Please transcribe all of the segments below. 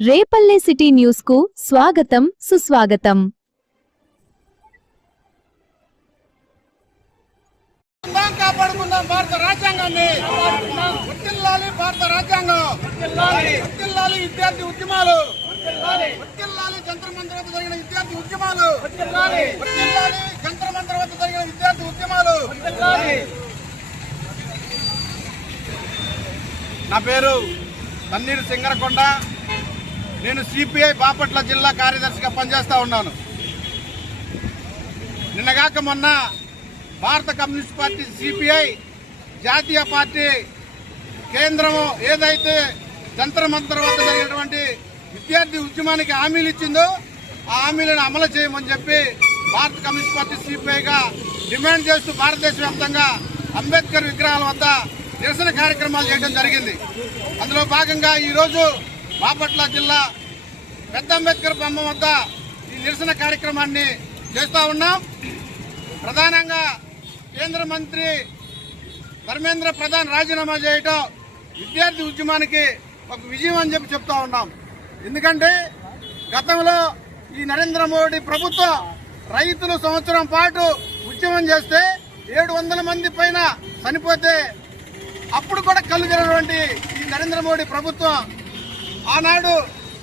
Repalle city news కు స్వాగతం సుస్వాగతం। కాపాడుకుందాం భారత రాజ్యాంగాన్ని, వర్ధిల్లాలి భారత రాజ్యాంగం, వర్ధిల్లాలి విద్యార్థి ఉద్యమాలు, వర్ధిల్లాలి జంతర్ మంతర్ వద్ద జరిగిన విద్యార్థి ఉద్యమాలు, వర్ధిల్లాలి జంతర్ మంతర్ వద్ద జరిగిన విద్యార్థి ఉద్యమాలు। నా పేరు తన్నీరు సింగరకొండ। నేను సిపిఐ బాపట్ల జిల్లా కార్యదర్శిగా పనిచేస్తా ఉన్నాను। నిన్నగాక మొన్న భారత కమ్యూనిస్ట్ పార్టీ సిపిఐ జాతీయ పార్టీ కేంద్రము ఏదైతే జంతర్ మంతర్ వద్ద జరిగినటువంటి విద్యార్థి ఉద్యమానికి హామీలు ఇచ్చిందో ఆ హామీలను అమలు చేయమని చెప్పి భారత కమ్యూనిస్ట్ పార్టీ సిపిఐగా డిమాండ్ చేస్తూ భారతదేశ వ్యాప్తంగా అంబేద్కర్ విగ్రహాల వద్ద నిరసన కార్యక్రమాలు చేయడం జరిగింది। అందులో భాగంగా ఈరోజు బాపట్ల జిల్లా పెద్ద అంబేద్కర్ బొమ్మ వద్ద ఈ నిరసన కార్యక్రమాన్ని చేస్తూ ఉన్నాం। ప్రధానంగా కేంద్ర మంత్రి ధర్మేంద్ర ప్రధాన్ రాజీనామా చేయటం విద్యార్థి ఉద్యమానికి ఒక విజయం అని చెప్పి చెప్తా ఉన్నాం। ఎందుకంటే గతంలో ఈ నరేంద్ర మోడీ ప్రభుత్వం రైతులు సంవత్సరం పాటు ఉద్యమం చేస్తే 700 మంది పైన చనిపోతే అప్పుడు కూడా కళ్ళు జరిగినటువంటి ఈ నరేంద్ర మోడీ ప్రభుత్వం ఆనాడు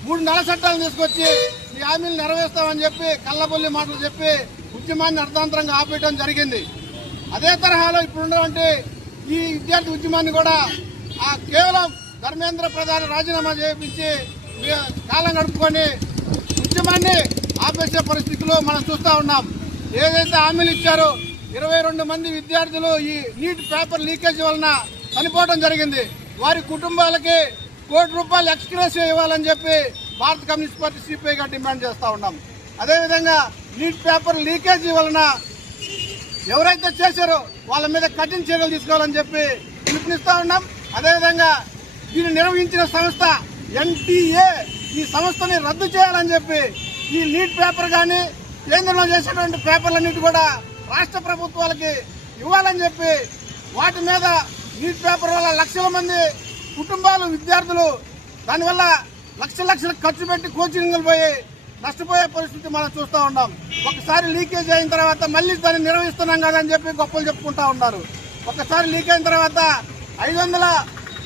3 నల్ల చట్టాలు తీసుకొచ్చి ఈ హామీలు నెరవేర్స్తామని చెప్పి కళ్ళబొల్లి మాటలు చెప్పి ఉద్యమాన్ని అర్థాంతరంగా ఆపేయడం జరిగింది। అదే తరహాలో ఇప్పుడున్నటువంటి ఈ విద్యార్థి ఉద్యమాన్ని కూడా కేవలం ధర్మేంద్ర ప్రధాన్ రాజీనామా చేయించి కాలం గడుపుకొని ఉద్యమాన్ని ఆపేసే పరిస్థితులు మనం చూస్తూ ఉన్నాం। ఏదైతే హామీలు ఇచ్చారో 22 మంది విద్యార్థులు ఈ నీట్ పేపర్ లీకేజ్ వలన చనిపోవడం జరిగింది। వారి కుటుంబాలకి ₹1 కోటి ఎక్స్గ్రేషియా ఇవ్వాలని చెప్పి భారత కమ్యూనిస్ట్ పార్టీ సిపిఐగా డిమాండ్ చేస్తా ఉన్నాం। అదేవిధంగా నీట్ పేపర్ లీకేజీ వలన ఎవరైతే చేశారో వాళ్ళ మీద కఠిన చర్యలు తీసుకోవాలని చెప్పి పిలుపునిస్తా ఉన్నాం। అదేవిధంగా దీన్ని నిర్వహించిన సంస్థ NTA ఈ సంస్థని రద్దు చేయాలని చెప్పి ఈ నీట్ పేపర్ కానీ కేంద్రంలో చేసేటువంటి పేపర్లన్నిటి కూడా రాష్ట్ర ప్రభుత్వాలకి ఇవ్వాలని చెప్పి వాటి మీద నీట్ పేపర్ వల్ల లక్షల మంది కుటుంబాలు విద్యార్థులు దానివల్ల లక్షలు ఖర్చు పెట్టి కోచింగ్లు పోయి నష్టపోయే పరిస్థితి మనం చూస్తూ ఉన్నాం। ఒకసారి లీకేజ్ అయిన తర్వాత మళ్ళీ దాన్ని నిర్వహిస్తున్నాం కదా అని చెప్పి గొప్పలు చెప్పుకుంటా ఉన్నారు। ఒకసారి లీక్ అయిన తర్వాత 590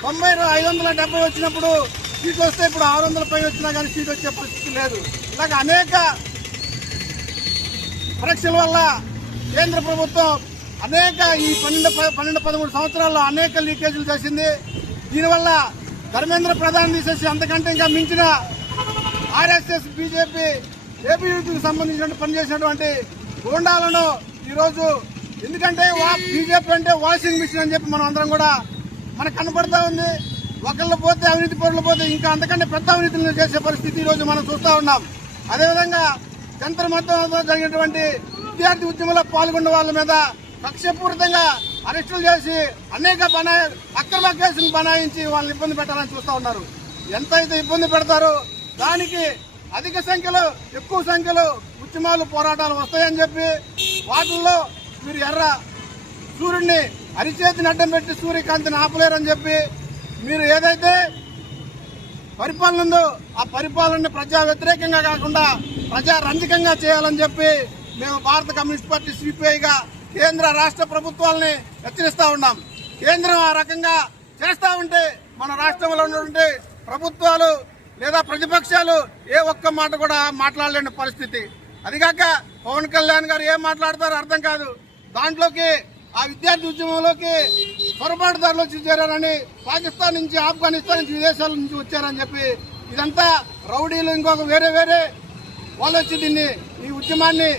570 వచ్చినప్పుడు సీట్ వస్తే ఇప్పుడు 600 పై వచ్చినా కానీ సీట్ వచ్చే పరిస్థితి లేదు। ఇలాగ అనేక పరీక్షల వల్ల కేంద్ర ప్రభుత్వం అనేక ఈ 12-13 సంవత్సరాల్లో అనేక లీకేజీలు చేసింది। దీనివల్ల ధర్మేంద్ర ప్రధాన్ తీసేసి అంతకంటే ఇంకా మించిన RSS బీజేపీ ఏపీకి సంబంధించిన పనిచేసినటువంటి గూండాలను ఈరోజు ఎందుకంటే బీజేపీ అంటే వాషింగ్ మిషన్ అని చెప్పి మనం అందరం కూడా మనకు కనపడతా ఉంది। ఒకళ్ళు పోతే అవినీతి పరులు పోతే ఇంకా అంతకంటే పెద్ద అవినీతులను చేసే పరిస్థితి ఈరోజు మనం చూస్తూ ఉన్నాం। అదేవిధంగా జంతర్ మంతర్ జరిగినటువంటి విద్యార్థి ఉద్యమంలో పాల్గొన్న వాళ్ళ మీద కక్షపూరితంగా అరెస్టులు చేసి అనేక అక్రమ కేసులు బనాయించి వాళ్ళని ఇబ్బంది పెట్టాలని చూస్తూ ఉన్నారు। ఎంతైతే ఇబ్బంది పెడతారో దానికి అధిక సంఖ్యలో ఎక్కువ సంఖ్యలో ఉద్యమాలు పోరాటాలు వస్తాయని చెప్పి వాటిల్లో మీరు సూర్యుడిని అరిచేతిని అడ్డం పెట్టి సూర్యకాంతిని ఆపలేరని చెప్పి మీరు ఏదైతే పరిపాలన ఉందో ఆ పరిపాలనని ప్రజా వ్యతిరేకంగా కాకుండా ప్రజా రంజకంగా చేయాలని చెప్పి మేము భారత కమ్యూనిస్ట్ పార్టీ సిపిఐగా కేంద్ర రాష్ట్ర ప్రభుత్వాలని హెచ్చరిస్తా ఉన్నాం। కేంద్రం ఆ రకంగా చేస్తా ఉంటే మన రాష్ట్రంలో ఉన్నటువంటి ప్రభుత్వాలు లేదా ప్రతిపక్షాలు ఏ ఒక్క మాట కూడా మాట్లాడలేని పరిస్థితి। అదిగాక పవన్ కళ్యాణ్ గారు ఏం మాట్లాడతారో అర్థం కాదు। దాంట్లోకి ఆ విద్యార్థి ఉద్యమంలోకి పొరపాటుదారులు వచ్చి చేరారని పాకిస్తాన్ నుంచి ఆఫ్ఘనిస్తాన్ నుంచి విదేశాల నుంచి వచ్చారని చెప్పి ఇదంతా రౌడీలు ఇంకొక వేరే వాళ్ళు వచ్చి దీన్ని ఈ ఉద్యమాన్ని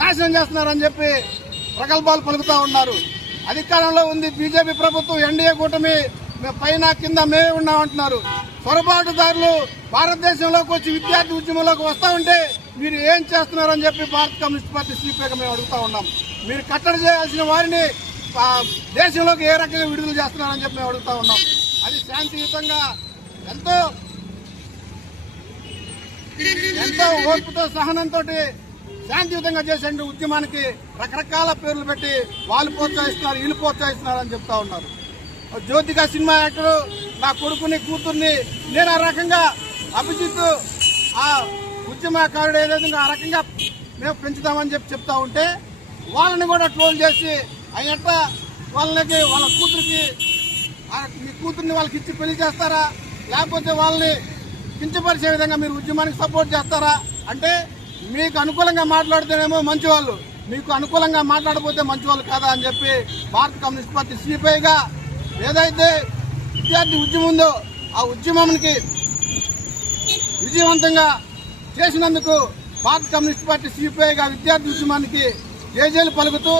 నాశనం చేస్తున్నారని చెప్పి ప్రగల్భాలు పలుకుతా ఉన్నారు। అధికారంలో ఉంది బీజేపీ ప్రభుత్వం, NDA కూటమి పైన కింద మేమే ఉన్నామంటున్నారు। పొరపాటుదారులు భారతదేశంలోకి వచ్చి విద్యార్థి ఉద్యమంలోకి వస్తూ ఉంటే మీరు ఏం చేస్తున్నారని చెప్పి భారత కమ్యూనిస్ట్ పార్టీ సిపిఐగా మేము అడుగుతా ఉన్నాం। మీరు కట్టడి చేయాల్సిన వారిని దేశంలోకి ఏ రకంగా విడుదల చేస్తున్నారని చెప్పి మేము అడుగుతా ఉన్నాం। అది శాంతియుతంగా ఎంతో ఓర్పుతో సహనంతో శాంతియుతంగా చేసే ఉద్యమానికి రకరకాల పేర్లు పెట్టి వాళ్ళు ప్రోత్సహిస్తున్నారు వీళ్ళు ప్రోత్సహిస్తున్నారు అని చెప్తా ఉన్నారు। జ్యోతిక సినిమా యాక్టర్ నా కొడుకుని కూతుర్ని నేను ఆ రకంగా అభిజిత్ ఆ ఉద్యమకారుడు ఏదైతే ఆ రకంగా మేము పెంచుతామని చెప్తా ఉంటే వాళ్ళని కూడా ట్రోల్ చేసి అయ్యట్ట వాళ్ళకి వాళ్ళ కూతురికి మీ కూతుర్ని వాళ్ళకి ఇచ్చి పెళ్లి చేస్తారా, లేకపోతే వాళ్ళని కించపరిచే విధంగా మీరు ఉద్యమానికి సపోర్ట్ చేస్తారా? అంటే మీకు అనుకూలంగా మాట్లాడితేనేమో మంచివాళ్ళు, మీకు అనుకూలంగా మాట్లాడకపోతే మంచివాళ్ళు కాదా అని చెప్పి భారత కమ్యూనిస్ట్ పార్టీ సిపిఐగా ఏదైతే విద్యార్థి ఉద్యమం ఉందో ఆ ఉద్యమానికి విజయవంతంగా చేసినందుకు భారత కమ్యూనిస్ట్ పార్టీ సిపిఐగా విద్యార్థి ఉద్యమానికి జేజేలు పలుకుతూ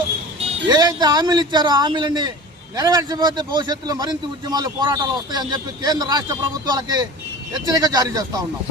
ఏదైతే హామీలు ఇచ్చారో ఆ హామీలన్నీ నెరవేర్చబోతే భవిష్యత్తులో మరింత ఉద్యమాలు పోరాటాలు వస్తాయని చెప్పి కేంద్ర రాష్ట్ర ప్రభుత్వాలకి హెచ్చరిక జారీ చేస్తా ఉన్నాం.